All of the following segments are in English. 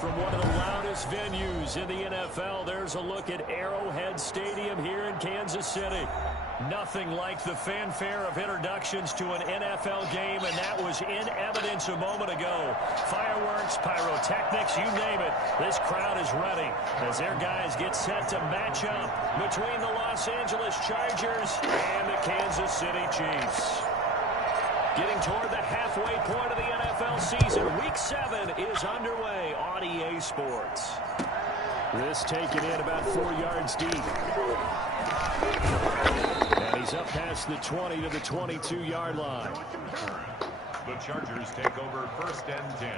From one of the loudest venues in the NFL, there's a look at Arrowhead Stadium here in Kansas City. Nothing like the fanfare of introductions to an NFL game, and that was in evidence a moment ago. Fireworks, pyrotechnics, you name it. This crowd is ready as their guys get set to match up between the Los Angeles Chargers and the Kansas City Chiefs. Getting toward the halfway point of the NFL season, Week 7 is underway on EA Sports. This taken in about 4 yards deep. And he's up past the 20 to the 22-yard line. The Chargers take over 1st and 10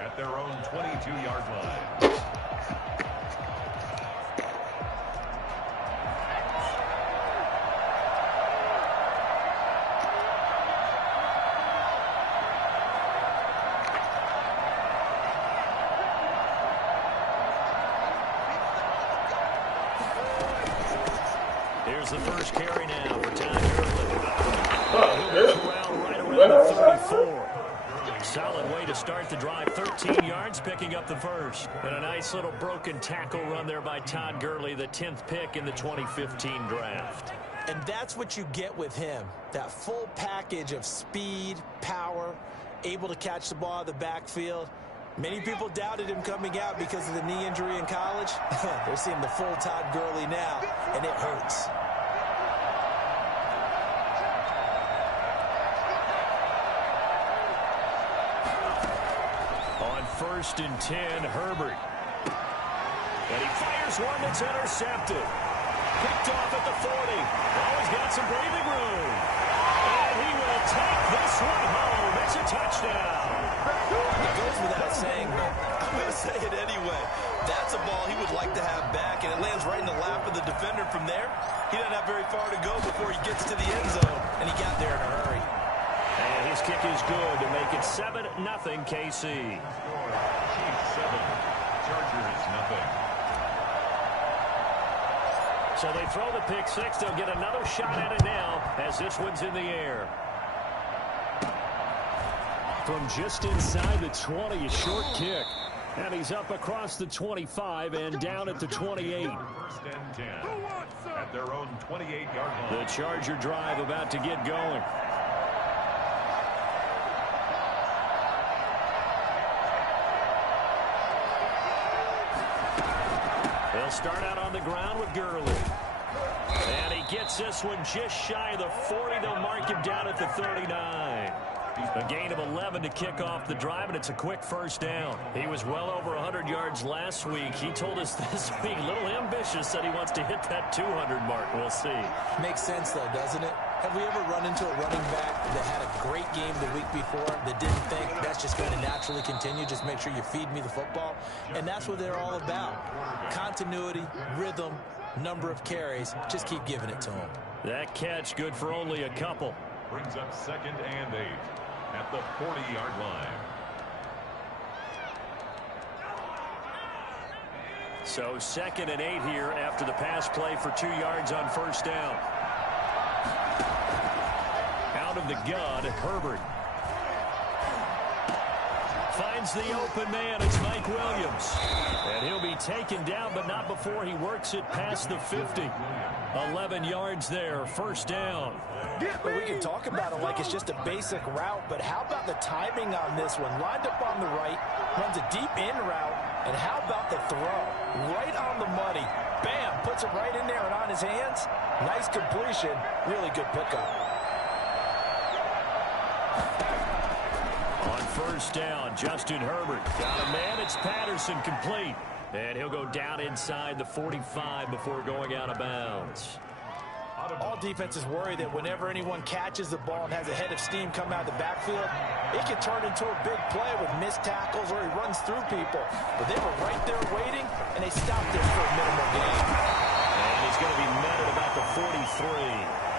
at their own 22-yard line. Here's the first carry now for Todd Gurley. Right around the 34. Solid way to start the drive. 13 yards, picking up the first. And a nice little broken tackle run there by Todd Gurley, the 10th pick in the 2015 draft. And that's what you get with him. That full package of speed, power, able to catch the ball out of the backfield. Many people doubted him coming out because of the knee injury in college. They're seeing the full Todd Gurley now, and it hurts. On 1st and 10, Herbert. And he fires one that's intercepted. Picked off at the 40. Always got some breathing room. And he will take this one home. It's a touchdown. It goes without saying, but I'm going to say it anyway. That's a ball he would like to have back, and it lands right in the lap of the defender from there. He doesn't have very far to go before he gets to the end zone, and he got there in a hurry. And his kick is good to make it 7-0 KC. Chiefs 7, Chargers nothing. So they throw the pick six. They'll get another shot at it now as this one's in the air. From just inside the 20, a short kick. And he's up across the 25 and down at the 28. 1st and 10 at their own 28-yard line. The Charger drive about to get going. They'll start out on the ground with Gurley. And he gets this one just shy of the 40. They'll mark him down at the 39. A gain of 11 to kick off the drive, and it's a quick first down. He was well over 100 yards last week. He told us this week, a little ambitious, that he wants to hit that 200 mark. We'll see. Makes sense, though, doesn't it? Have we ever run into a running back that had a great game the week before that didn't think that's just going to naturally continue? Just make sure you feed me the football. And that's what they're all about. Continuity, rhythm, number of carries. Just keep giving it to them. That catch good for only a couple. Brings up 2nd and 8 at the 40-yard line. So 2nd and 8 here after the pass play for 2 yards on first down. Out of the gun, Herbert. Finds the open man. It's Mike Williams. And he'll be taken down, but not before he works it past the 50. 11 yards there, first down. But we can talk about it like it's just a basic route, but how about the timing on this one? Lined up on the right, runs a deep in route, and how about the throw? Right on the money. Bam, puts it right in there and on his hands. Nice completion, really good pickup. On first down, Justin Herbert. Got a man, it's Patterson, complete. And he'll go down inside the 45 before going out of bounds. All defenses worry that whenever anyone catches the ball and has a head of steam come out of the backfield, it can turn into a big play with missed tackles or he runs through people. But they were right there waiting, and they stopped there for a minimal gain. And he's going to be met at about the 43.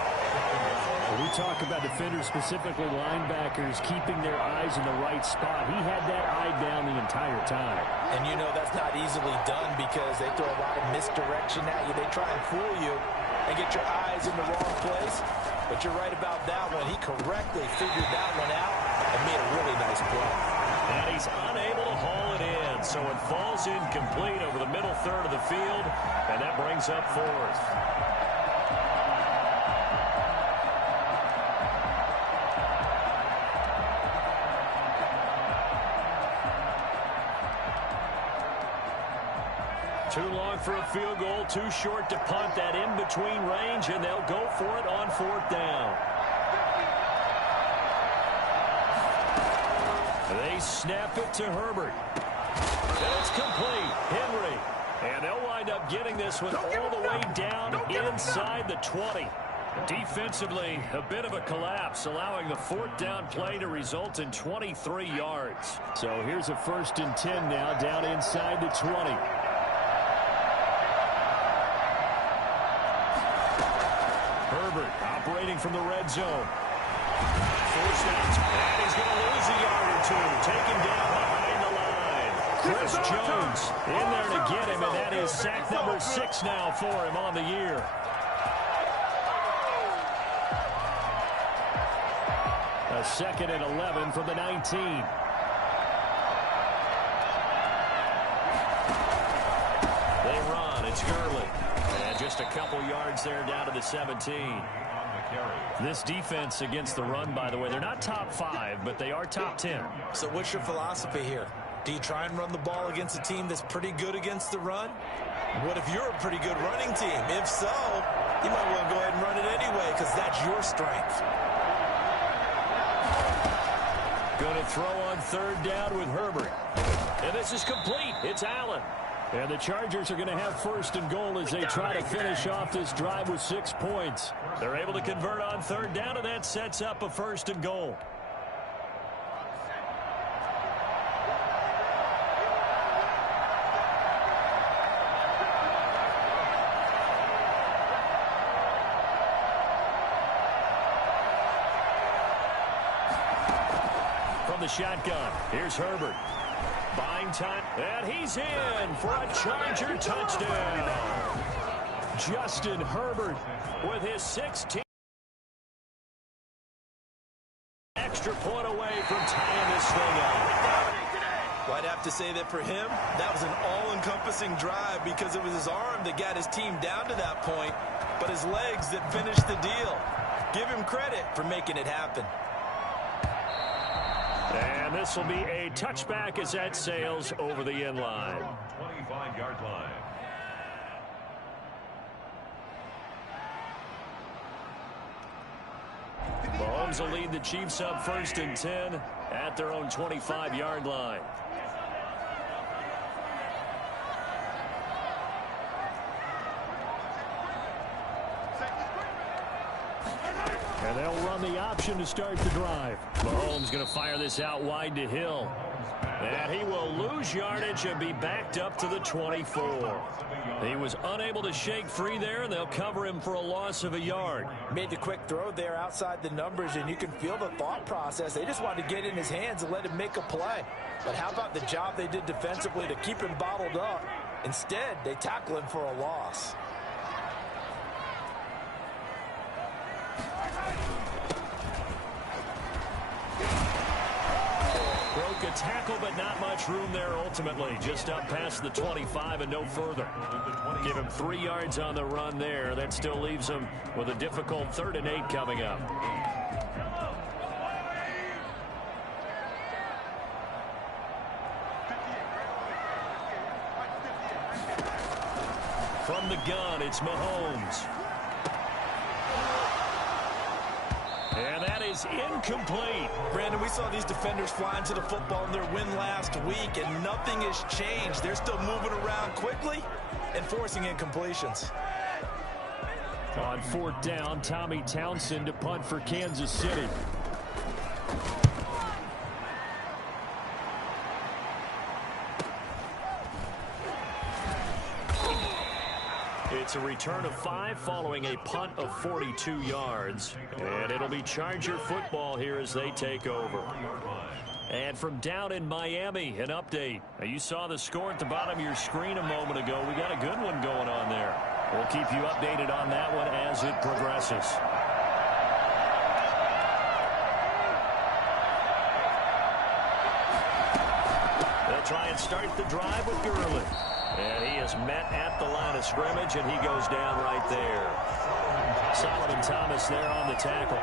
When we talk about defenders, specifically linebackers, keeping their eyes in the right spot, he had that eye down the entire time. And you know that's not easily done because they throw a lot of misdirection at you. They try and fool you and get your eyes in the wrong place. But you're right about that one. He correctly figured that one out and made a really nice play. And he's unable to haul it in. it. So it falls incomplete over the middle third of the field, and that brings up fourth. Too long for a field goal, too short to punt. That in-between range, and they'll go for it on fourth down. They snap it to Herbert. And it's complete. Henry. And they'll wind up getting this one all the way down inside the 20. Defensively, a bit of a collapse, allowing the fourth down play to result in 23 yards. So here's a 1st and 10 now, down inside the 20. Herbert operating from the red zone. Forced out, and he's going to lose a yard or two. Taken down behind the line. Chris Jones in there to get him, and that is sack number 6 now for him on the year. A 2nd and 11 from the 19. They run. It's Gurley. And just a couple yards there down to the 17. This defense against the run, by the way, they're not top 5, but they are top 10. So what's your philosophy here? Do you try and run the ball against a team that's pretty good against the run? What if you're a pretty good running team? If so, you might want to go ahead and run it anyway because that's your strength. Going to throw on 3rd down with Herbert. And this is complete. It's Allen. And the Chargers are going to have 1st and goal as they try to finish off this drive with 6 points. They're able to convert on 3rd down, and that sets up a 1st and goal. From the shotgun, here's Herbert. Buying time, and he's in for a Charger touchdown. Justin Herbert with his 16th extra point away from tying this thing up. Well, I'd have to say that for him, that was an all-encompassing drive because it was his arm that got his team down to that point, but his legs that finished the deal. Give him credit for making it happen. And this will be a touchback as that sails over the end line. 25-yard line. Mahomes will lead the Chiefs up 1st and 10 at their own 25-yard line. And they'll run the option to start the drive. Mahomes going to fire this out wide to Hill. And he will lose yardage and be backed up to the 24. He was unable to shake free there, and they'll cover him for a loss of a yard. Made the quick throw there outside the numbers, and you can feel the thought process. They just wanted to get in his hands and let him make a play. But how about the job they did defensively to keep him bottled up? Instead, they tackle him for a loss. Broke a tackle, but not much room there ultimately. Just up past the 25 and no further. Give him 3 yards on the run there. That still leaves him with a difficult 3rd and 8 coming up. From the gun, it's Mahomes. And that is incomplete. Brandon, we saw these defenders flying to the football in their win last week, and nothing has changed. They're still moving around quickly and forcing incompletions. On 4th down, Tommy Townsend to punt for Kansas City. It's a return of 5 following a punt of 42 yards. And it'll be Charger football here as they take over. And from down in Miami, an update. Now, you saw the score at the bottom of your screen a moment ago. We got a good one going on there. We'll keep you updated on that one as it progresses. They'll try and start the drive with Gurley. And he is met at the line of scrimmage, and he goes down right there. Solomon Thomas there on the tackle.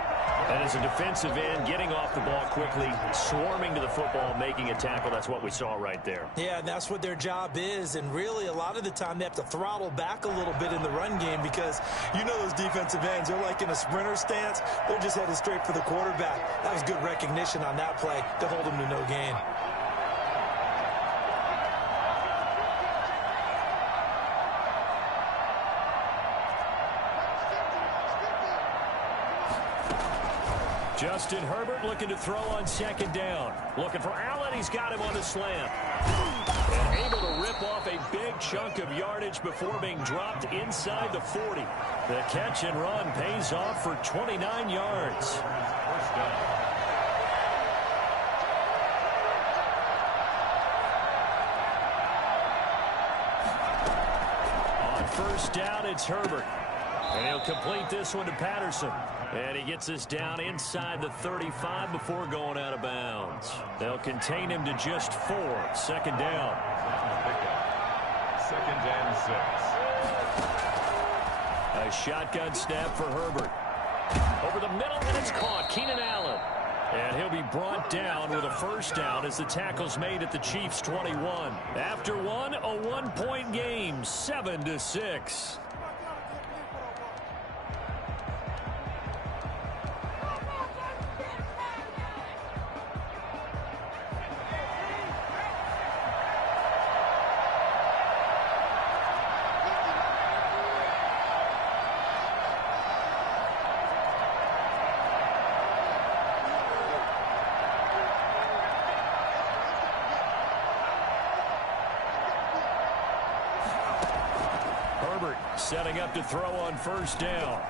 And as a defensive end, getting off the ball quickly, swarming to the football, making a tackle. That's what we saw right there. Yeah, and that's what their job is. And really, a lot of the time, they have to throttle back a little bit in the run game because you know those defensive ends, they're like in a sprinter stance. They're just headed straight for the quarterback. That was good recognition on that play to hold him to no gain. Justin Herbert looking to throw on second down. Looking for Allen. He's got him on the slant. And able to rip off a big chunk of yardage before being dropped inside the 40. The catch and run pays off for 29 yards. First down. On first down, it's Herbert. And he'll complete this one to Patterson. And he gets us down inside the 35 before going out of bounds. They'll contain him to just 4. Second down. Second and 6. A shotgun snap for Herbert. Over the middle, and it's caught. Keenan Allen. And he'll be brought down with a first down as the tackle's made at the Chiefs' 21. After one, a one-point game, 7-6. Setting up to throw on first down.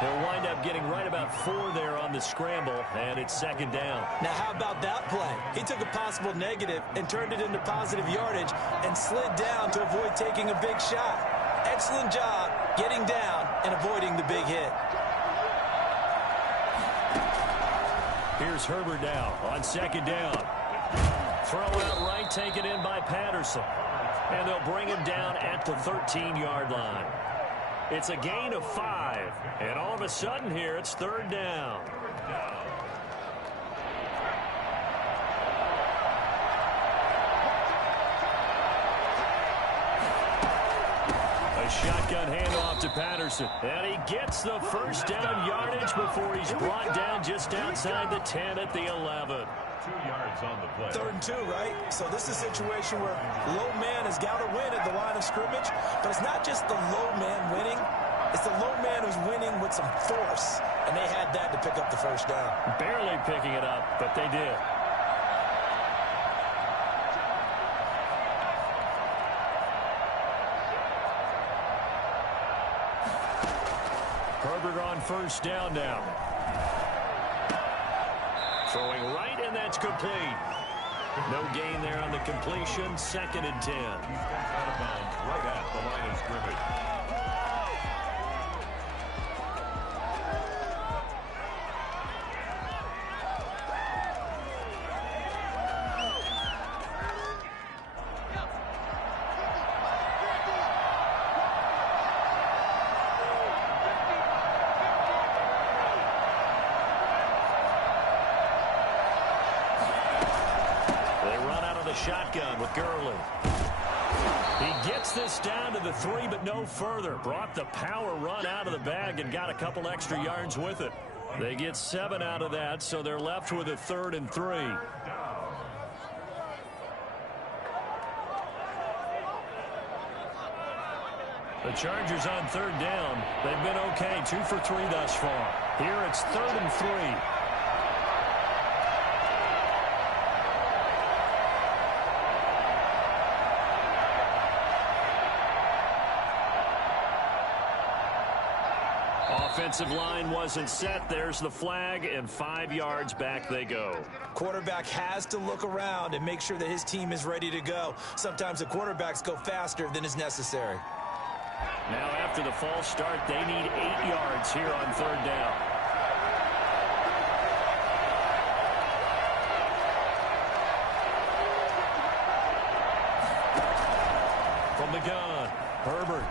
He'll wind up getting right about 4 there on the scramble, and it's second down. Now, how about that play? He took a possible negative and turned it into positive yardage and slid down to avoid taking a big shot. Excellent job getting down and avoiding the big hit. Here's Herbert now on second down. Throw out right, taken in by Patterson. And they'll bring him down at the 13-yard line. It's a gain of 5. And all of a sudden here, it's third down. A shotgun handoff to Patterson. And he gets the first down yardage before he's brought down just outside the 10 at the 11. 2 yards on the play. 3rd and 2, right? So this is a situation where low man has got to win at the line of scrimmage, but it's not just the low man winning. It's the low man who's winning with some force, and they had that to pick up the first down. Barely picking it up, but they did. Herbert on first down now. Throwing right, and that's complete. No gain there on the completion. 2nd and 10. Out of bounds right at the line of scrimmage. Shotgun with Gurley. He gets this down to the 3, but no further. Brought the power run out of the bag and got a couple extra yards with it. They get 7 out of that, so they're left with a 3rd and 3. The Chargers on 3rd down. They've been okay, 2 for 3 thus far. Here it's 3rd and 3. Offensive line wasn't set. There's the flag, and 5 yards back they go. Quarterback has to look around and make sure that his team is ready to go. Sometimes the quarterbacks go faster than is necessary. Now after the false start, they need 8 yards here on 3rd down. From the gun, Herbert.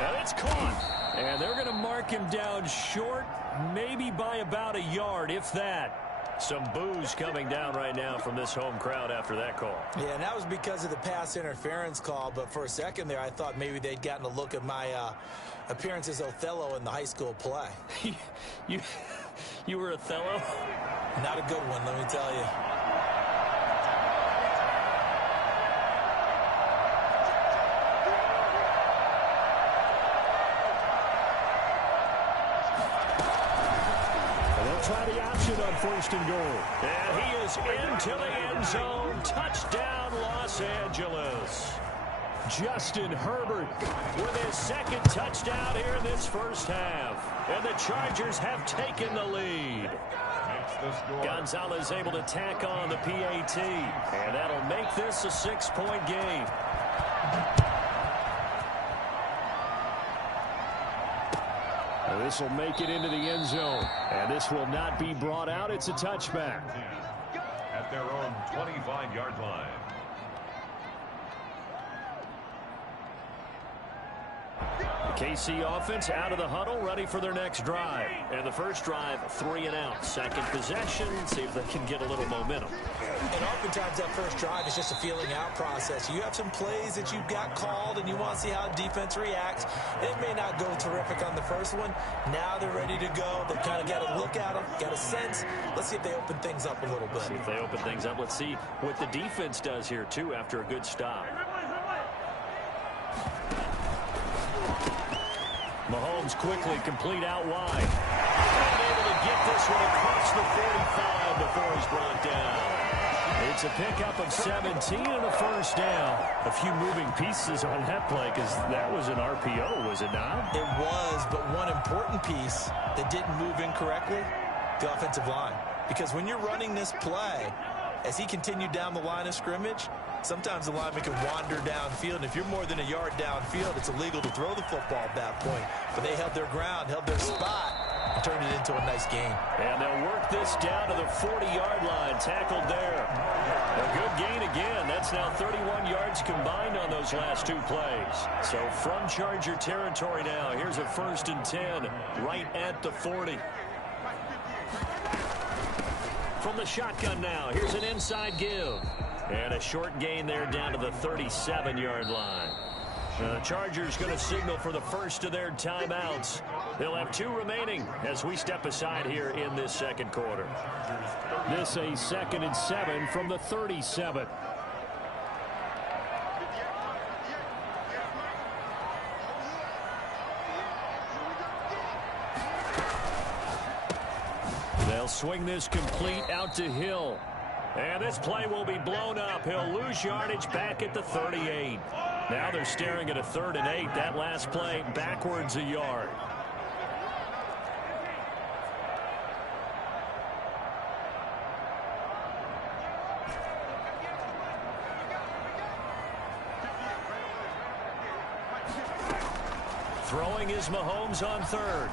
And it's caught. And they're going to mark him down short, maybe by about a yard, if that. Some boos coming down right now from this home crowd after that call. Yeah, and that was because of the pass interference call. But for a second there, I thought maybe they'd gotten a look at my appearance as Othello in the high school play. You were Othello? Not a good one, let me tell you. Try the option on 1st and goal. And he is into the end zone. Touchdown, Los Angeles. Justin Herbert with his second touchdown here in this first half. And the Chargers have taken the lead. Gonzalez able to tack on the PAT. And that'll make this a 6-point game. This will make it into the end zone. And this will not be brought out. It's a touchback. At their own 25-yard line. The KC offense out of the huddle, ready for their next drive. And the first drive, 3 and out. Second possession, see if they can get a little momentum. And oftentimes that first drive is just a feeling out process. You have some plays that you've got called and you want to see how defense reacts. It may not go terrific on the first one. Now they're ready to go. They've kind of got to look at them, got a sense. Let's see if they open things up a little bit. See if they open things up. Let's see what the defense does here, too, after a good stop. Mahomes quickly complete out wide. And able to get this one across the 45 before he's brought down. It's a pickup of 17 and a first down. A few moving pieces on that play because that was an RPO, was it not? It was, but one important piece that didn't move incorrectly, the offensive line. Because when you're running this play, as he continued down the line of scrimmage, sometimes the lineman can wander downfield. And if you're more than a yard downfield, it's illegal to throw the football at that point. But they held their ground, held their spot, and turned it into a nice gain. And they'll work this down to the 40-yard line, tackled there. A good gain again. That's now 31 yards combined on those last 2 plays. So from Charger territory now, here's a 1st and 10 right at the 40. From the shotgun now, here's an inside give. And a short gain there down to the 37-yard line. The Chargers going to signal for the first of their timeouts. They'll have 2 remaining as we step aside here in this second quarter. This a 2nd and 7 from the 37. They'll swing this complete out to Hill. And this play will be blown up. He'll lose yardage back at the 38. Now they're staring at a 3rd and 8. That last play backwards a yard. Throwing is Mahomes on 3rd.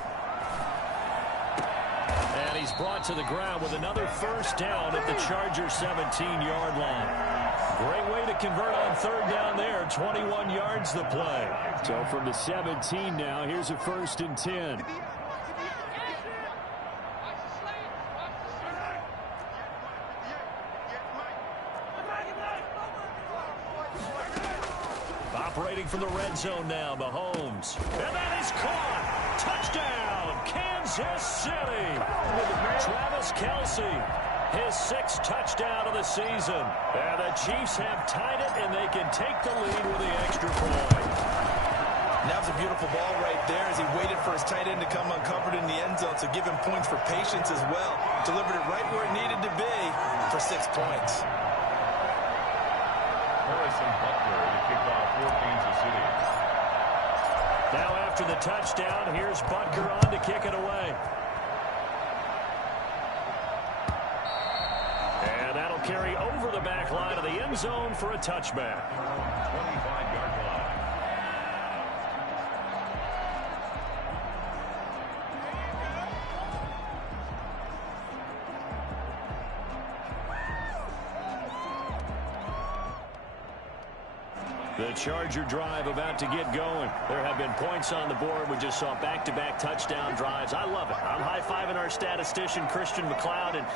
And he's brought to the ground with another first down at the Chargers 17-yard line. Great way to convert on 3rd down there. 21 yards the play. So from the 17 now, here's a 1st and 10. Operating from the red zone now, Mahomes. And that is caught. Touchdown, Kansas City. Travis Kelce, his 6th touchdown of the season. And the Chiefs have tied it, and they can take the lead with the extra point. That was a beautiful ball right there as he waited for his tight end to come uncovered in the end zone, so give him points for patience as well. Delivered it right where it needed to be for 6 points. Harrison Butker to kick off for Kansas City. Now after the touchdown, here's Butker on to kick it away. And that'll carry over the back line of the end zone for a touchback. 25-yard line. The Charger drive about to get going. There have been points on the board. We just saw back-to-back touchdown drives. I love it. I'm high-fiving our statistician, Christian McLeod, and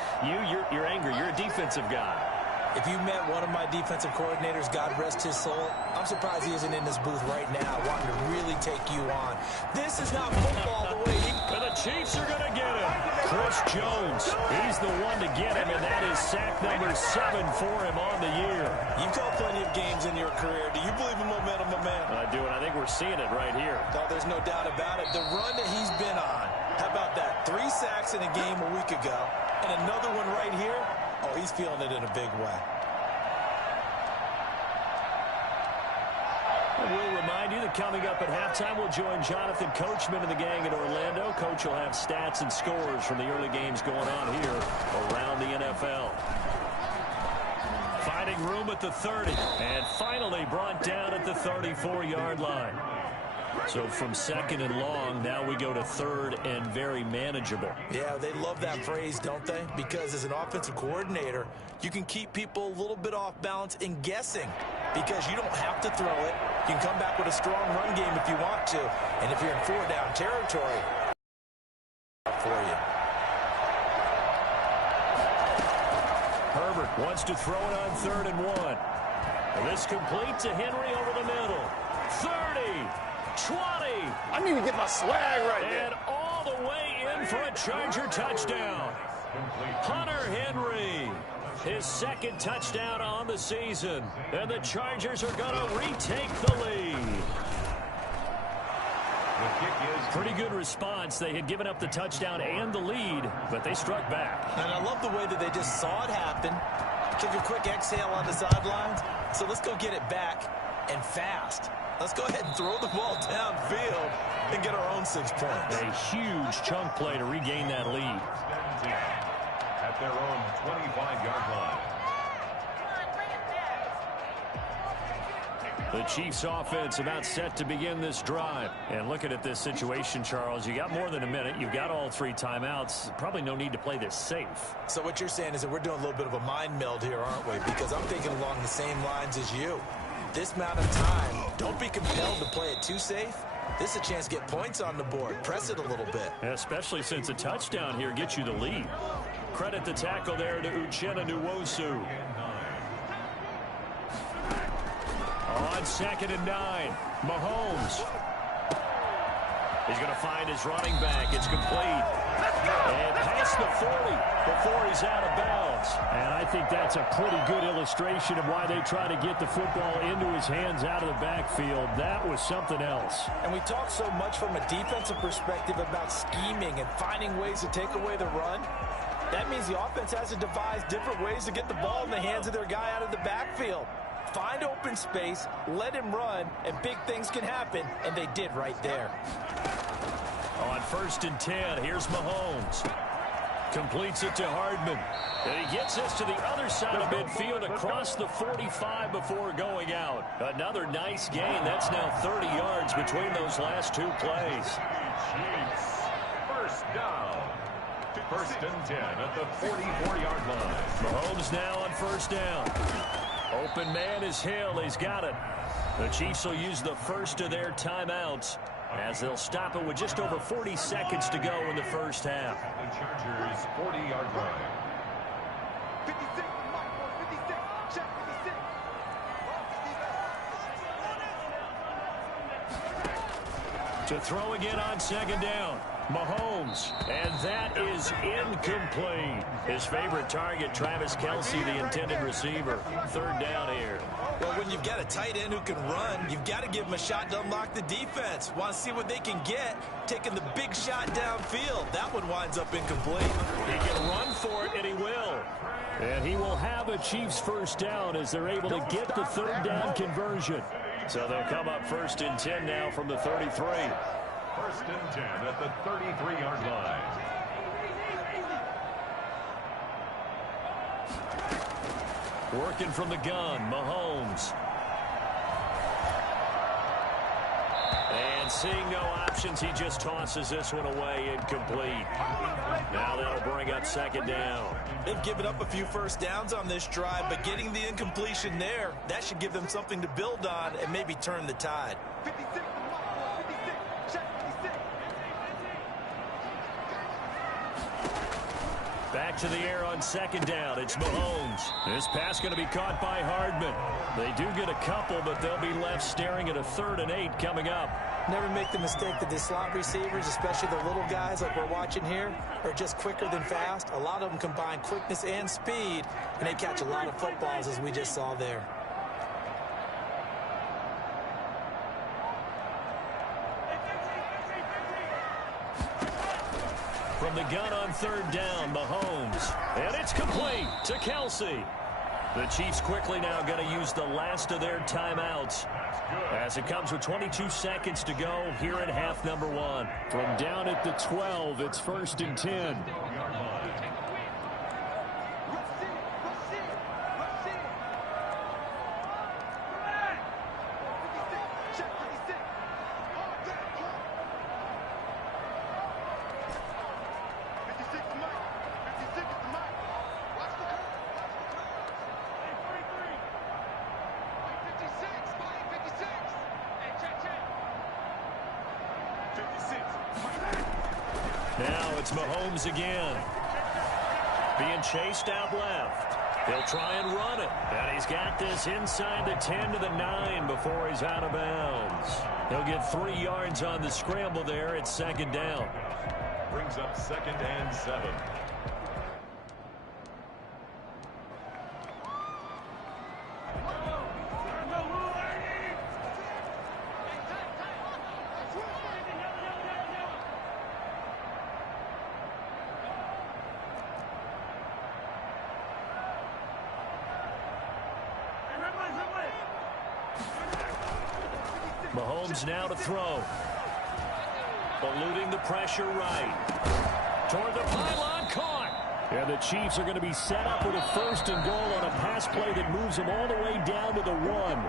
you're angry. You're a defensive guy. If you met one of my defensive coordinators, God rest his soul, I'm surprised he isn't in this booth right now wanting to really take you on. This is not football the way And the Chiefs are going to get him. Chris Jones, he's the one to get him, and that is sack number 7 for him on the year. You've called plenty of games in your career. Do you believe in momentum, my man? I do, and I think we're seeing it right here. No, there's no doubt about it. The run that he's been on, how about that? 3 sacks in a game a week ago, and another one right here. Oh, he's feeling it in a big way. We'll remind you that coming up at halftime, we'll join Jonathan Coachman and the gang in Orlando. Coach will have stats and scores from the early games going on here around the NFL. Finding room at the 30, and finally brought down at the 34-yard line. So from second and long, now we go to third and very manageable. Yeah, they love that phrase, don't they? Because as an offensive coordinator, you can keep people a little bit off balance and guessing because you don't have to throw it. You can come back with a strong run game if you want to. And if you're in 4-down territory, for you. Herbert wants to throw it on 3rd and 1. And this complete to Henry over the middle. 30. 20. I need to get my swag right there. And all the way in for a Charger touchdown. Hunter Henry, his 2nd touchdown on the season. And the Chargers are going to retake the lead. Pretty good response. They had given up the touchdown and the lead, but they struck back. And I love the way that they just saw it happen. Took a quick exhale on the sidelines. So let's go get it back and fast. Let's go ahead and throw the ball downfield and get our own 6 points. A huge chunk play to regain that lead. At their own 25-yard line. The Chiefs offense about set to begin this drive. And looking at this situation, Charles, you got more than a minute. You've got all 3 timeouts. Probably no need to play this safe. So what you're saying is that we're doing a little bit of a mind meld here, aren't we? Because I'm thinking along the same lines as you. This amount of time, don't be compelled to play it too safe. This is a chance to get points on the board. Press it a little bit. Especially since a touchdown here gets you the lead. Credit the tackle there to Uchenna Nwosu. On 2nd and 9, Mahomes. He's going to find his running back. It's complete. And past the 40 before he's out of bounds. And I think that's a pretty good illustration of why they try to get the football into his hands out of the backfield. That was something else. And we talk so much from a defensive perspective about scheming and finding ways to take away the run. That means the offense has to devise different ways to get the ball in the hands of their guy out of the backfield. Find open space, let him run, and big things can happen, and they did right there. On 1st and 10, here's Mahomes. Completes it to Hardman. And he gets this to the other side of midfield across the 45 before going out. Another nice gain. That's now 30 yards between those last 2 plays. Chiefs. 1st down. 1st and 10 at the 44-yard line. Mahomes now on 1st down. Open man is Hill. He's got it. The Chiefs will use the first of their timeouts as they'll stop it with just over 40 seconds to go in the first half. The Chargers' 40-yard line. 56, Mike, 56, check 56. To throw again on 2nd down. Mahomes, and that is incomplete. His favorite target, Travis Kelce, the intended receiver. 3rd down here. Well, when you've got a tight end who can run, you've got to give him a shot to unlock the defense. Want to see what they can get, taking the big shot downfield. That one winds up incomplete. He can run for it, and he will. And he will have a Chiefs 1st down as they're able to get the 3rd down conversion. So they'll come up 1st and 10 now from the 33. 1st and 10 at the 33-yard line. Working from the gun, Mahomes. And Seeing no options, he just tosses this one away, incomplete. Now that'll bring up second down. They've given up a few first downs on this drive, but getting the incompletion there, that should give them something to build on and maybe turn the tide. 56, 56, check 56. Back to the air on second down. It's Mahomes. This pass going to be caught by Hardman. They do get a couple, but they'll be left staring at a 3rd and 8 coming up. Never make the mistake that the slot receivers, especially the little guys like we're watching here, are just quicker than fast. A lot of them combine quickness and speed, and they catch a lot of footballs, as we just saw there. From the gun on 3rd down, Mahomes. And it's complete to Kelsey. The Chiefs quickly now going to use the last of their timeouts as it comes with 22 seconds to go here in half number 1. From down at the 12, it's 1st and 10. Now it's Mahomes again. Being chased out left. He'll try and run it. And he's got this inside the 10 to the 9 before he's out of bounds. He'll get 3 yards on the scramble there. It's second down. Brings up 2nd and 7. Mahomes now to throw. Eluding the pressure right. Toward the pylon, caught. And the Chiefs are going to be set up with a 1st and goal on a pass play that moves them all the way down to the 1.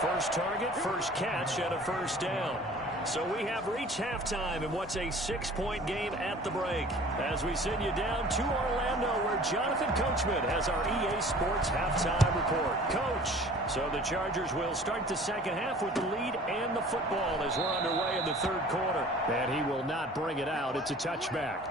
First target, first catch, and a 1st down. So we have reached halftime in what's a 6-point game at the break. As we send you down to Orlando, where Jonathan Coachman has our EA Sports halftime report. Coach, so the Chargers will start the second half with the lead and the football as we're underway in the 3rd quarter. And he will not bring it out. It's a touchback.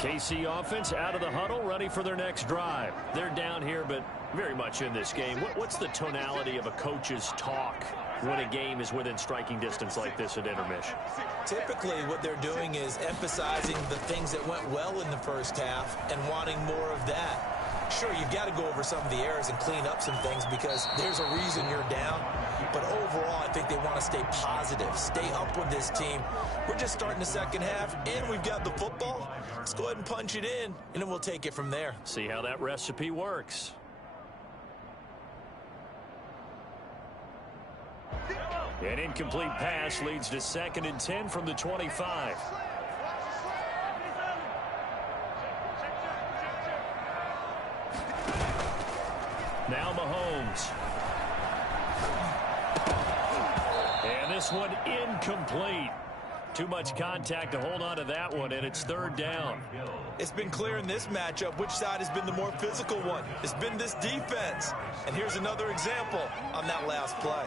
KC offense out of the huddle, ready for their next drive. They're down here, but very much in this game. What's the tonality of a coach's talk when a game is within striking distance like this at intermission? Typically, what they're doing is emphasizing the things that went well in the first half and wanting more of that. Sure, you've got to go over some of the errors and clean up some things because there's a reason you're down. But overall, I think they want to stay positive, stay up with this team. We're just starting the second half, and we've got the football. Let's go ahead and punch it in, and then we'll take it from there. See how that recipe works. An incomplete pass leads to 2nd and 10 from the 25. Now Mahomes. And this one incomplete. Too much contact to hold on to that one, and it's 3rd down. It's been clear in this matchup which side has been the more physical one. It's been this defense. And here's another example on that last play.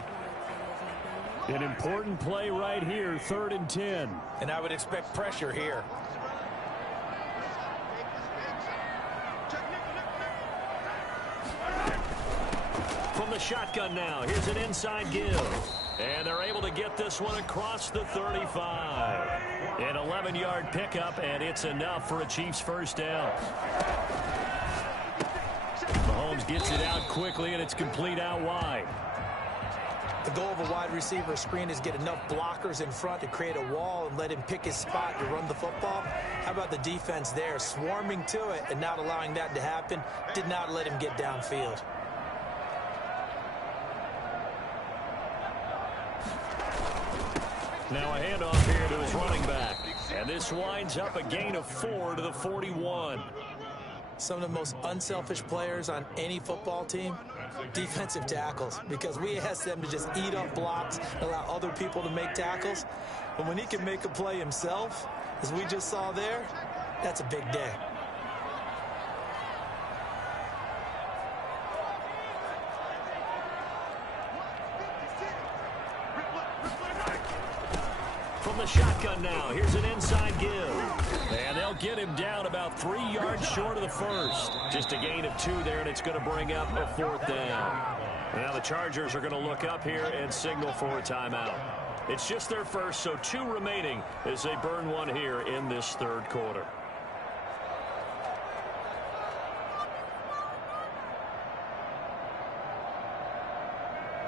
An important play right here, 3rd and 10. And I would expect pressure here. From the shotgun now, here's an inside give. And they're able to get this one across the 35. An 11-yard pickup, and it's enough for a Chiefs 1st down. Mahomes gets it out quickly, and it's complete out wide. The goal of a wide receiver screen is get enough blockers in front to create a wall and let him pick his spot to run the football. How about the defense there, swarming to it and not allowing that to happen? Did not let him get downfield. Now a handoff here to his running back. And this winds up a gain of 4 to the 41. Some of the most unselfish players on any football team, defensive tackles, because we ask them to just eat up blocks and allow other people to make tackles. But when he can make a play himself, as we just saw there, that's a big day. From the shotgun now, here's an inside give. And they'll get him down about 3 yards short of the first. Just a gain of 2 there, and it's going to bring up a 4th down. Now the Chargers are going to look up here and signal for a timeout. It's just their first, so 2 remaining as they burn one here in this 3rd quarter.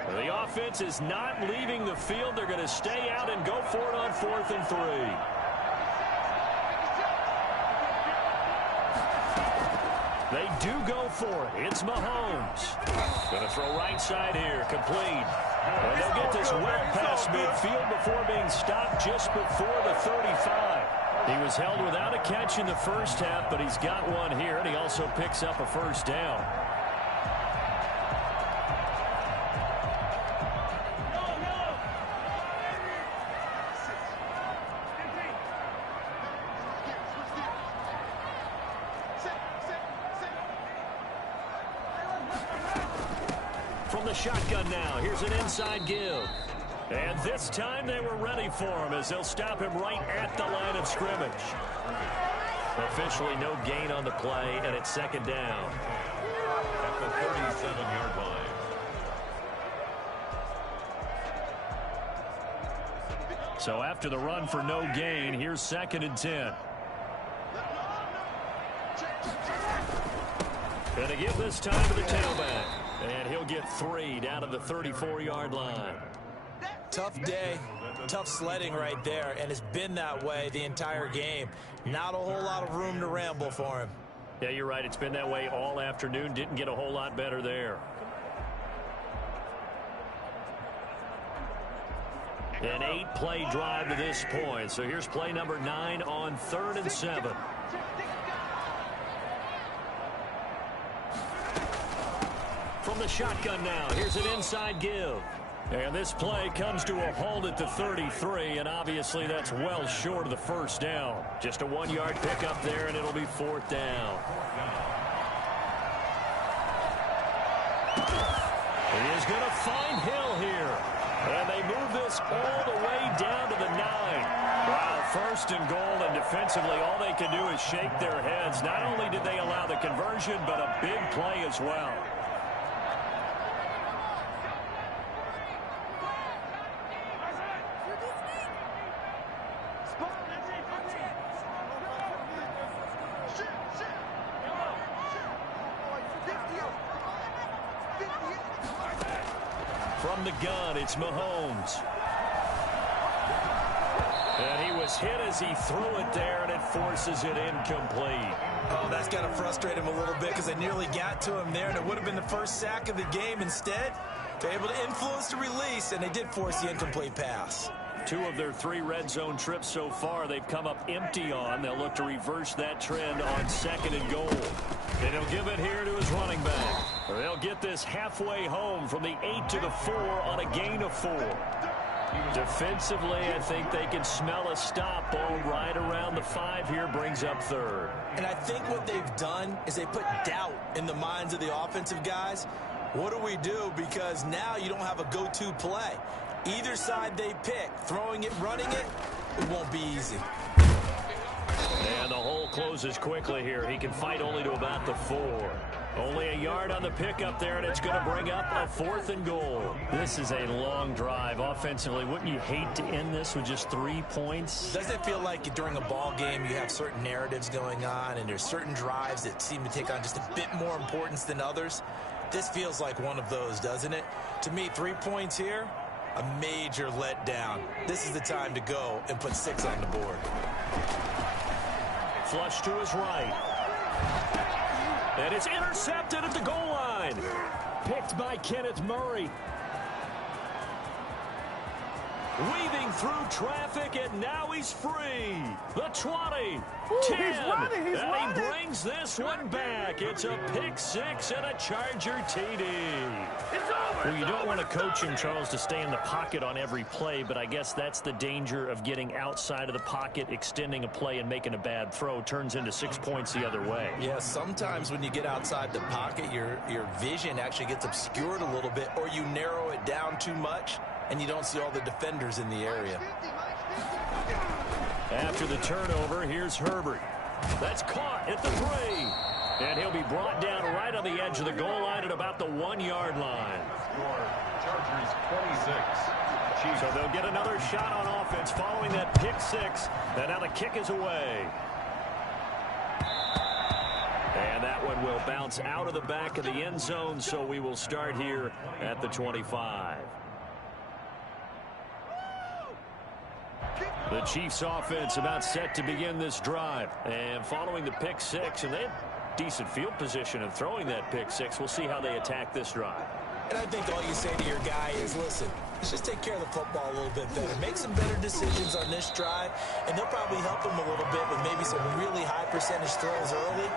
The offense is not leaving the field. They're going to stay out and go for it on 4th and 3. They do go for it. It's Mahomes. Going to throw right side here. Complete. And they'll get this well past midfield before being stopped just before the 35. He was held without a catch in the first half, but he's got one here, and he also picks up a 1st down. From the shotgun now, here's an inside give. And this time they were ready for him as they'll stop him right at the line of scrimmage. Officially no gain on the play, and it's 2nd down. At the 37-yard line. So after the run for no gain, here's 2nd and 10. And to give this time to the tailback. And he'll get 3 down to the 34-yard line. Tough day, tough sledding right there, and it's been that way the entire game. Not a whole lot of room to ramble for him. Yeah, you're right. It's been that way all afternoon. Didn't get a whole lot better there. An 8-play drive to this point. So here's play number 9 on 3rd and 7. From the shotgun now, here's an inside give. And this play comes to a halt at the 33, and obviously that's well short of the 1st down. Just a 1-yard pickup there, and it'll be 4th down. He is going to find Hill here. And they move this all the way down to the 9. Wow, 1st and goal, and defensively all they can do is shake their heads. Not only did they allow the conversion, but a big play as well. From the gun, it's Mahomes. And he was hit as he threw it there, and it forces it incomplete. Oh, that's got to frustrate him a little bit because they nearly got to him there, and it would have been the first sack of the game. Instead, they're able to influence the release, and they did force the incomplete pass. 2 of their 3 red zone trips so far they've come up empty on. They'll look to reverse that trend on 2nd and goal. And he'll give it here to his running back. They'll get this halfway home from the 8 to the 4 on a gain of 4. Defensively, I think they can smell a stop. Ball right around the 5 here brings up 3rd. And I think what they've done is they put doubt in the minds of the offensive guys. What do we do? Because now you don't have a go-to play. Either side they pick, throwing it, running it, it won't be easy. And the hole closes quickly here. He can fight only to about the 4. Only a yard on the pickup there, and it's going to bring up a 4th and goal. This is a long drive. Offensively, wouldn't you hate to end this with just 3 points? Doesn't it feel like during a ball game you have certain narratives going on, and there's certain drives that seem to take on just a bit more importance than others? This feels like one of those, doesn't it? To me, 3 points here, a major letdown. This is the time to go and put 6 on the board. Flush to his right. And it's intercepted at the goal line. Picked by Kenneth Murray. Weaving through traffic, and now he's free. The 20, Ooh, 10, he's running, he's and running. he brings this one back. It's a pick six and a Charger TD. It's over. Well, you don't want to coach him, Charles, to stay in the pocket on every play, but I guess that's the danger of getting outside of the pocket, extending a play, and making a bad throw. Turns into 6 points the other way. Yeah, sometimes when you get outside the pocket, your vision actually gets obscured a little bit, or you narrow it down too much, and you don't see all the defenders in the area. After the turnover, here's Herbert. That's caught at the 3. And he'll be brought down right on the edge of the goal line at about the 1-yard line. Score, Chargers 26. Chiefs. So they'll get another shot on offense following that pick six. And now the kick is away. And that one will bounce out of the back of the end zone, so we will start here at the 25. The Chiefs offense about set to begin this drive. And following the pick six, and they have decent field position in throwing that pick six. We'll see how they attack this drive. And I think all you say to your guy is, listen, let's just take care of the football a little bit better. Make some better decisions on this drive, and they'll probably help him a little bit with maybe some really high percentage throws early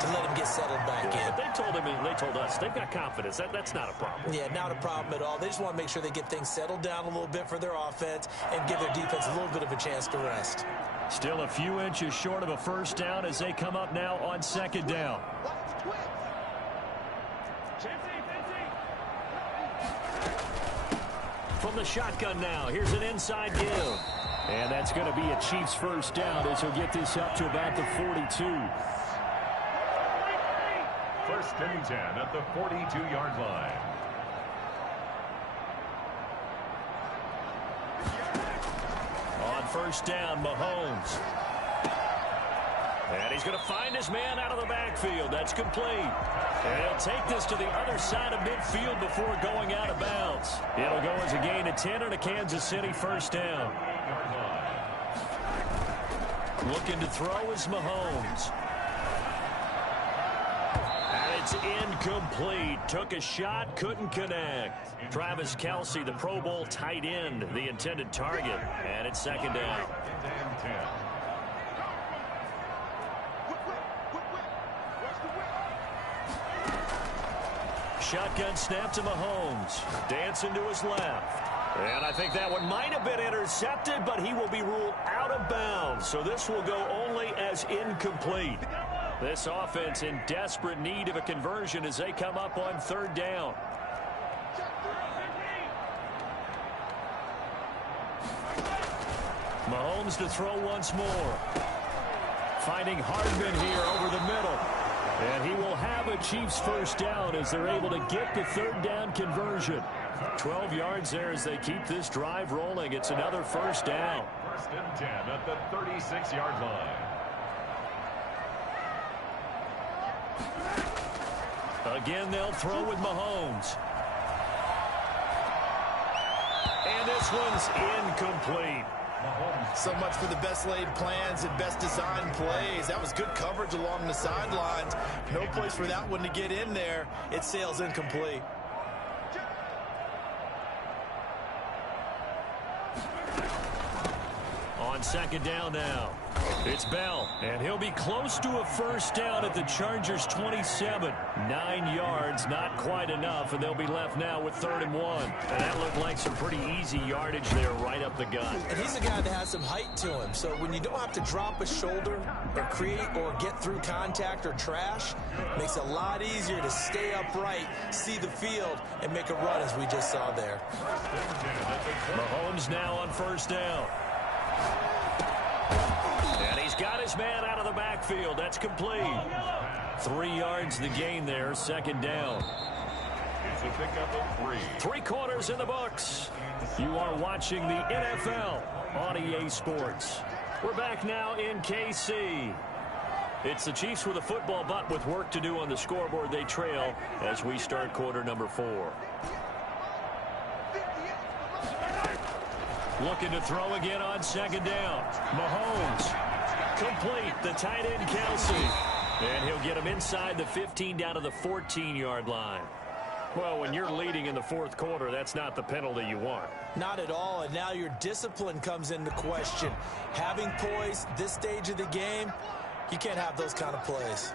to let him get settled back in. They told him, they told us, they've got confidence. That's not a problem. Yeah, not a problem at all. They just want to make sure they get things settled down a little bit for their offense and give their defense a little bit of a chance to rest. Still a few inches short of a first down as they come up now on second down. From the shotgun now, here's an inside give. And that's going to be a Chiefs first down as he'll get this up to about the 42. First and 10 at the 42-yard line. On first down, Mahomes. And he's going to find his man out of the backfield. That's complete. And he'll take this to the other side of midfield before going out of bounds. It'll go as a gain of 10 and a Kansas City first down. Looking to throw is Mahomes. And it's incomplete. Took a shot, couldn't connect. Travis Kelce, the Pro Bowl tight end, the intended target. And it's second down. And 10. Shotgun snap to Mahomes. Dancing to his left. And I think that one might have been intercepted, but he will be ruled out of bounds. So this will go only as incomplete. This offense in desperate need of a conversion as they come up on third down. Mahomes to throw once more. Finding Hardman here over the middle. And he will have a Chiefs first down as they're able to get the third down conversion. 12 yards there as they keep this drive rolling. It's another first down. First and 10 at the 36-yard line. Again, they'll throw with Mahomes. And this one's incomplete. So much for the best laid plans and best designed plays. That was good coverage along the sidelines. No place for that one to get in there. It sails incomplete. On second down now, it's Bell, and he'll be close to a first down at the Chargers' 27. 9 yards, not quite enough, and they'll be left now with 3rd and 1. And that looked like some pretty easy yardage there right up the gut. And he's a guy that has some height to him, so when you don't have to drop a shoulder or create or get through contact or trash, it makes it a lot easier to stay upright, see the field, and make a run as we just saw there. Mahomes now on first down. And he's got his man out of the backfield. That's complete. 3 yards the gain there, second down. It's a pickup of 3. 3 quarters in the books. You are watching the NFL on EA Sports. We're back now in KC. It's the Chiefs with a football, but with work to do on the scoreboard. They trail as we start quarter number 4. Looking to throw again on second down. Mahomes. Complete. The tight end, Kelce. And he'll get him inside the 15 down to the 14-yard line. Well, when you're leading in the fourth quarter, that's not the penalty you want. Not at all, and now your discipline comes into question. Having poise this stage of the game, you can't have those kind of plays.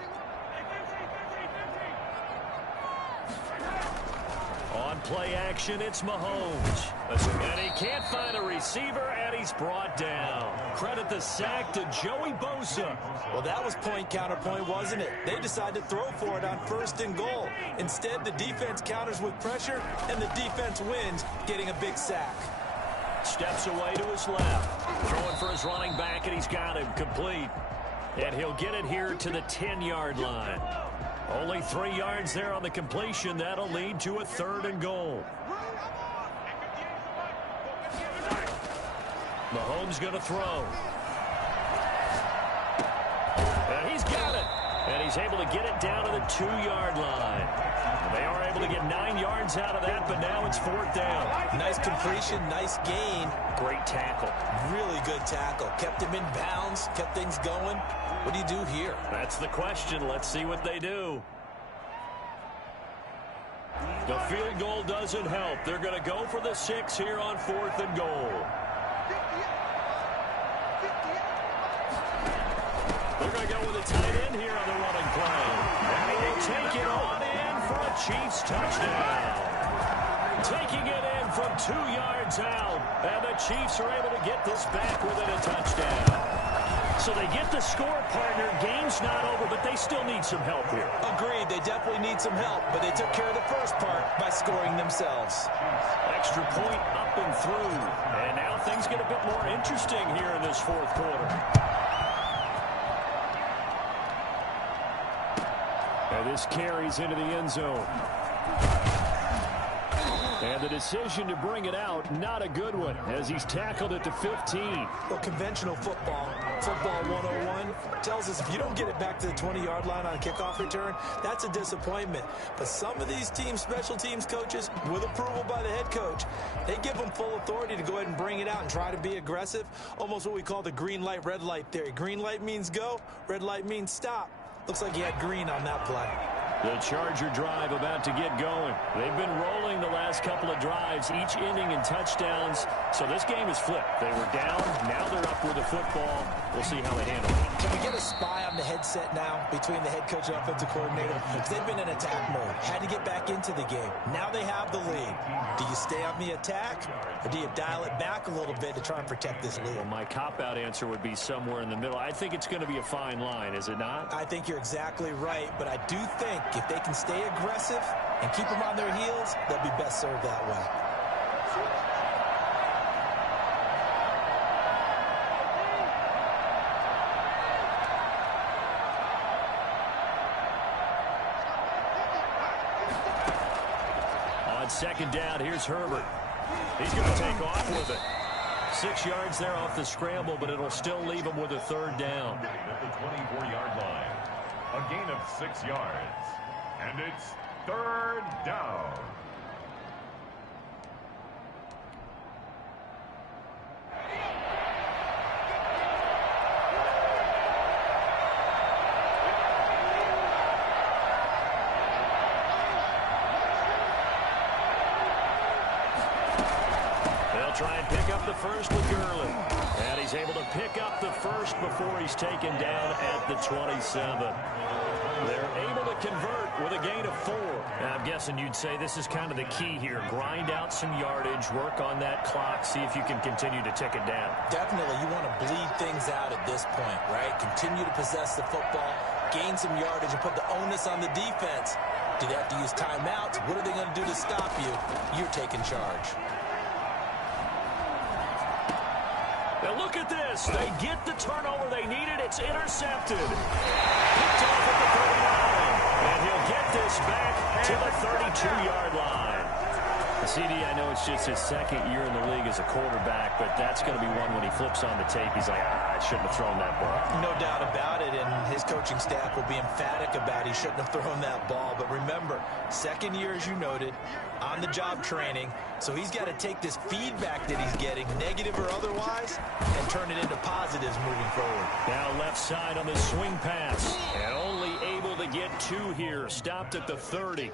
On play action, it's Mahomes. And he can't find a receiver, and he's brought down. Credit the sack to Joey Bosa. Well, that was point counterpoint, wasn't it? They decided to throw for it on 1st and goal. Instead, the defense counters with pressure, and the defense wins, getting a big sack. Steps away to his left. Throwing for his running back, and he's got him complete. And he'll get it here to the 10-yard line. Only 3 yards there on the completion. That'll lead to a 3rd and goal. Mahomes going to throw. And he's got it. And he's able to get it down to the 2-yard line. They are able to get 9 yards out of that, but now it's 4th down. Nice completion, nice gain. Great tackle. Really good tackle. Kept him in bounds, kept things going. What do you do here? That's the question. Let's see what they do. The field goal doesn't help. They're going to go for the 6 here on 4th and goal. They're going to go with a tight end here on the running play. And he will take it on in for a Chiefs touchdown. Taking it in from 2 yards out. And the Chiefs are able to get this back within a touchdown. So they get the score, partner. Game's not over, but they still need some help here. Agreed. They definitely need some help, but they took care of the first part by scoring themselves. Extra point up and through. And now things get a bit more interesting here in this 4th quarter. And this carries into the end zone. And the decision to bring it out, not a good one, as he's tackled at the 15. Well, conventional football 101, tells us if you don't get it back to the 20-yard line on a kickoff return, that's a disappointment. But some of these teams, special teams coaches, with approval by the head coach, they give them full authority to go ahead and bring it out and try to be aggressive, almost what we call the green light, red light theory. Green light means go, red light means stop. Looks like he had green on that play. The Charger drive about to get going. They've been rolling the last couple of drives, each inning in touchdowns. So this game is flipped. They were down. Now they're up with the football. We'll see how they handle it. Can we get a spy on the headset now between the head coach and offensive coordinator? Because they've been in attack mode. Had to get back into the game. Now they have the lead. Do you stay on the attack, or do you dial it back a little bit to try and protect this lead? Well, my cop-out answer would be somewhere in the middle. I think it's going to be a fine line, is it not? I think you're exactly right, but I do think if they can stay aggressive and keep them on their heels, they'll be best served that way. On 2nd down, here's Herbert. He's going to take off with it. 6 yards there off the scramble, but it'll still leave him with a 3rd down. At the 24-yard line. A gain of 6 yards. And it's 3rd down. They'll try and pick up the first with Gurley. And he's able to pick up the first before he's taken down at the 27. They're able to convert with a gain of 4. Now, I'm guessing you'd say this is kind of the key here. Grind out some yardage, work on that clock, see if you can continue to tick it down. Definitely, you want to bleed things out at this point, right? Continue to possess the football, gain some yardage, and put the onus on the defense. Do they have to use timeouts? What are they going to do to stop you? You're taking charge. Now look at this. They get the turnover they needed. It's intercepted. Picked off at the 39. And he'll get this back to the 32-yard line. CD, I know it's just his 2nd year in the league as a quarterback, but that's going to be one when he flips on the tape. He's like, I shouldn't have thrown that ball. No doubt about it, and his coaching staff will be emphatic about he shouldn't have thrown that ball. But remember, 2nd year, as you noted, on-the-job training, so he's got to take this feedback that he's getting, negative or otherwise, and turn it into positives moving forward. Now left side on the swing pass, and only able able to get 2 here, stopped at the 30.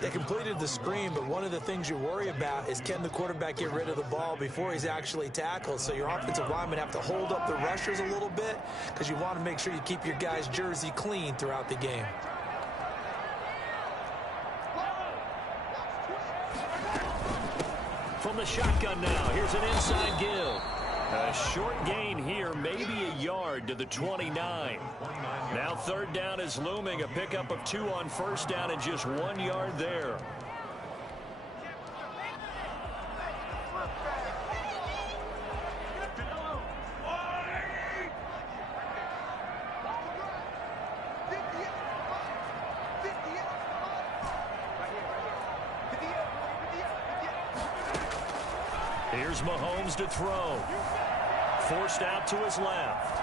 They completed the screen, but one of the things you worry about is can the quarterback get rid of the ball before he's actually tackled? So your offensive linemen have to hold up the rushers a little bit because you want to make sure you keep your guy's jersey clean throughout the game. From the shotgun now, here's an inside give. A short gain here, maybe a yard to the 29. Now 3rd down is looming, a pickup of 2 on 1st down and just 1 yard there. Here's Mahomes to throw. Forced out to his left.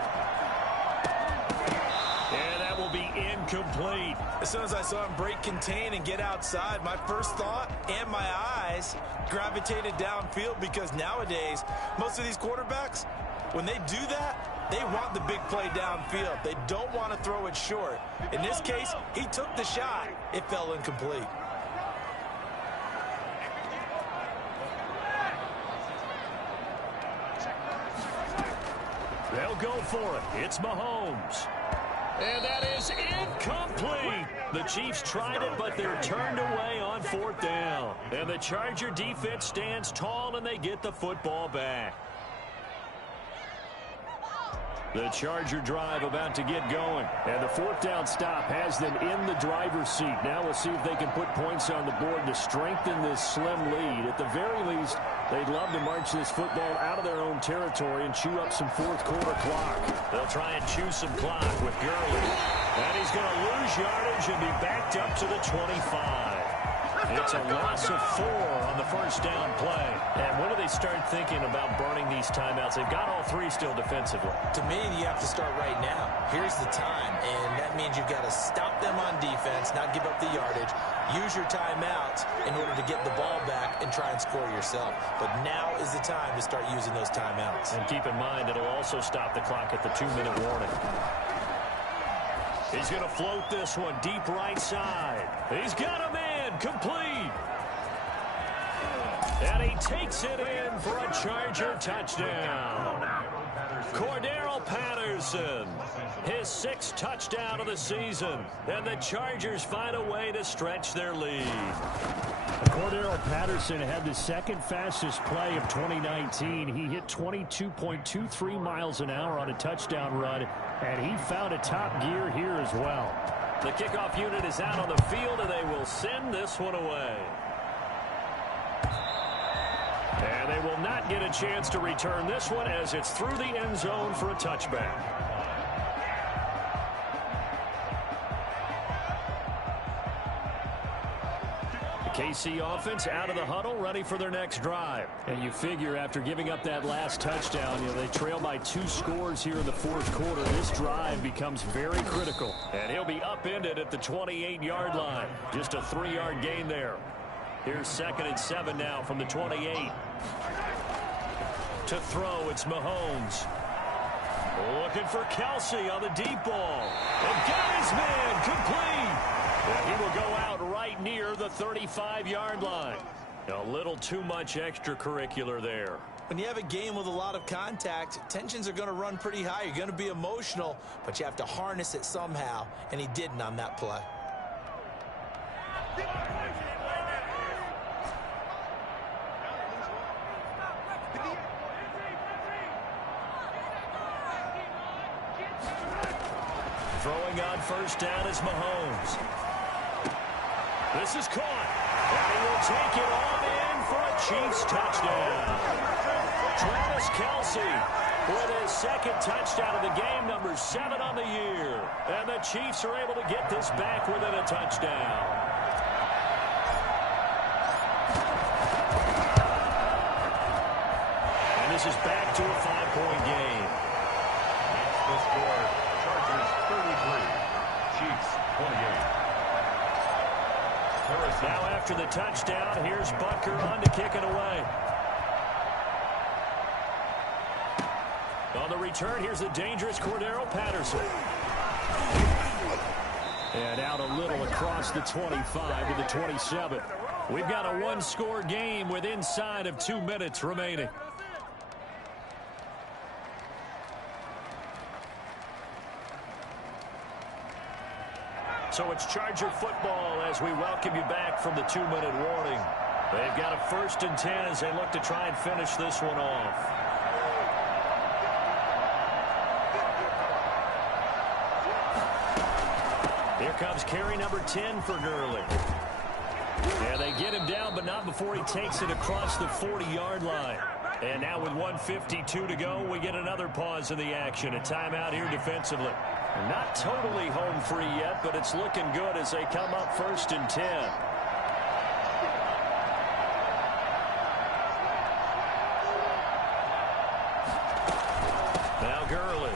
And that will be incomplete. As soon as I saw him break contain and get outside, my first thought and my eyes gravitated downfield because nowadays, most of these quarterbacks, when they do that, they want the big play downfield. They don't want to throw it short. In this case, he took the shot. It fell incomplete. They'll go for it. It's Mahomes. And that is incomplete. The Chiefs tried it, but they're turned away on 4th down. And the Charger defense stands tall, and they get the football back. The Charger drive about to get going. And the 4th down stop has them in the driver's seat. Now we'll see if they can put points on the board to strengthen this slim lead. At the very least, they'd love to march this football out of their own territory and chew up some 4th quarter clock. They'll try and chew some clock with Gurley. And he's going to lose yardage and be backed up to the 25. It's a loss of 4 on the 1st down play. And when do they start thinking about burning these timeouts? They've got all 3 still defensively. To me, you have to start right now. Here's the time, and that means you've got to stop them on defense, not give up the yardage, use your timeouts in order to get the ball back and try and score yourself. But now is the time to start using those timeouts. And keep in mind, it'll also stop the clock at the 2-minute warning. He's going to float this one deep right side. He's got a man. Complete. And he takes it in for a Charger touchdown. Cordarrelle Patterson, his 6th touchdown of the season. And the Chargers find a way to stretch their lead. Cordarrelle Patterson had the 2nd fastest play of 2019. He hit 22.23 miles an hour on a touchdown run, and he found a top gear here as well. The kickoff unit is out on the field, and they will send this one away. And they will not get a chance to return this one as it's through the end zone for a touchback. KC offense out of the huddle, ready for their next drive. And you figure after giving up that last touchdown, they trail by 2 scores here in the 4th quarter. This drive becomes very critical. And he'll be upended at the 28-yard line. Just a 3-yard gain there. Here's 2nd and 7 now from the 28. To throw, it's Mahomes. Looking for Kelsey on the deep ball. And got his man complete. And he will go out right near the 35-yard line. A little too much extracurricular there. When you have a game with a lot of contact, tensions are going to run pretty high. You're going to be emotional, but you have to harness it somehow, and he didn't on that play. Throwing on 1st down is Mahomes. This is caught. And he will take it all in for a Chiefs touchdown. Travis Kelce with his 2nd touchdown of the game, number 7 on the year. And the Chiefs are able to get this back within a touchdown. And this is back to a 5-point game. The score, Chargers 33, Chiefs 28. Now after the touchdown, here's Butker on to kick it away. On the return, here's the dangerous Cordarrelle Patterson. And out a little across the 25 to the 27. We've got a one-score game with inside of 2 minutes remaining. So it's Charger football as we welcome you back from the 2-minute warning. They've got a 1st and 10 as they look to try and finish this one off. Here comes carry number 10 for Gurley. And they get him down, but not before he takes it across the 40-yard line. And now with 1:52 to go, we get another pause in the action. A timeout here defensively. Not totally home free yet, but it's looking good as they come up 1st and 10. Now Gurley.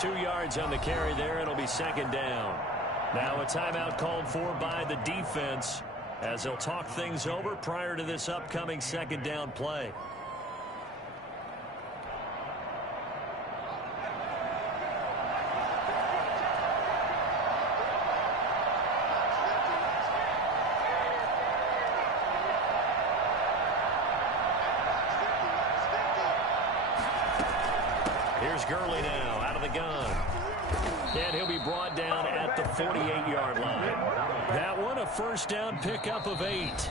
2 yards on the carry there. It'll be 2nd down. Now a timeout called for by the defense as they'll talk things over prior to this upcoming 2nd down play. Here's Gurley now out of the gun. And he'll be brought down at the 48-yard line. That one a 1st down pickup of 8.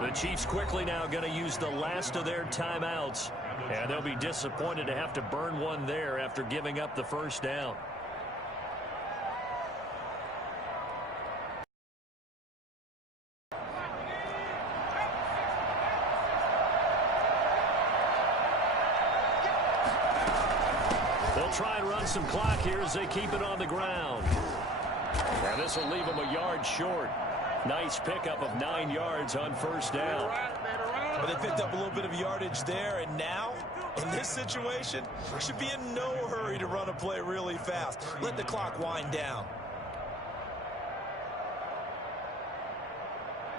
The Chiefs quickly now going to use the last of their timeouts. And they'll be disappointed to have to burn one there after giving up the 1st down. Try and run some clock here as they keep it on the ground. And this will leave them a yard short. Nice pickup of 9 yards on 1st down. Well, they picked up a little bit of yardage there, and now, in this situation, should be in no hurry to run a play really fast. Let the clock wind down.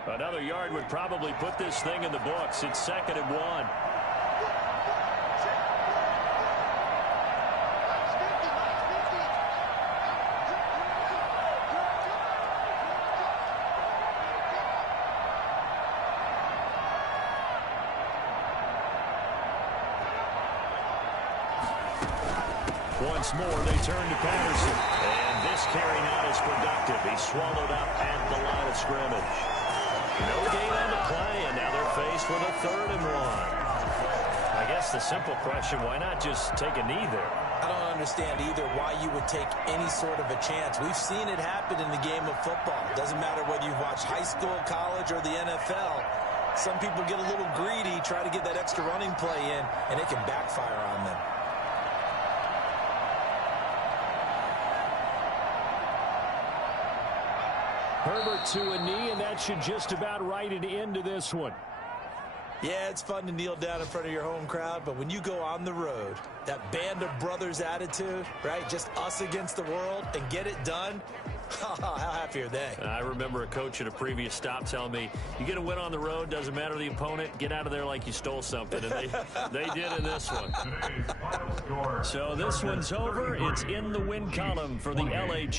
Another yard would probably put this thing in the books. It's 2nd and 1. Once more, they turn to Patterson. And this carry not as productive. He's swallowed up at the line of scrimmage. No gain on the play, and now they're faced with a 3rd and 1. I guess the simple question, why not just take a knee there? I don't understand either why you would take any sort of a chance. We've seen it happen in the game of football. It doesn't matter whether you've watched high school, college, or the NFL. Some people get a little greedy, try to get that extra running play in, and it can backfire on them. Herbert to a knee, and that should just about write it into this one. Yeah, it's fun to kneel down in front of your home crowd, but when you go on the road, that band of brothers attitude, right, just us against the world, and get it done, how happy are they? I remember a coach at a previous stop telling me, you get a win on the road, doesn't matter the opponent, get out of there like you stole something. And they did in this one. So this one's over. It's in the win column for the L.A. Chargers.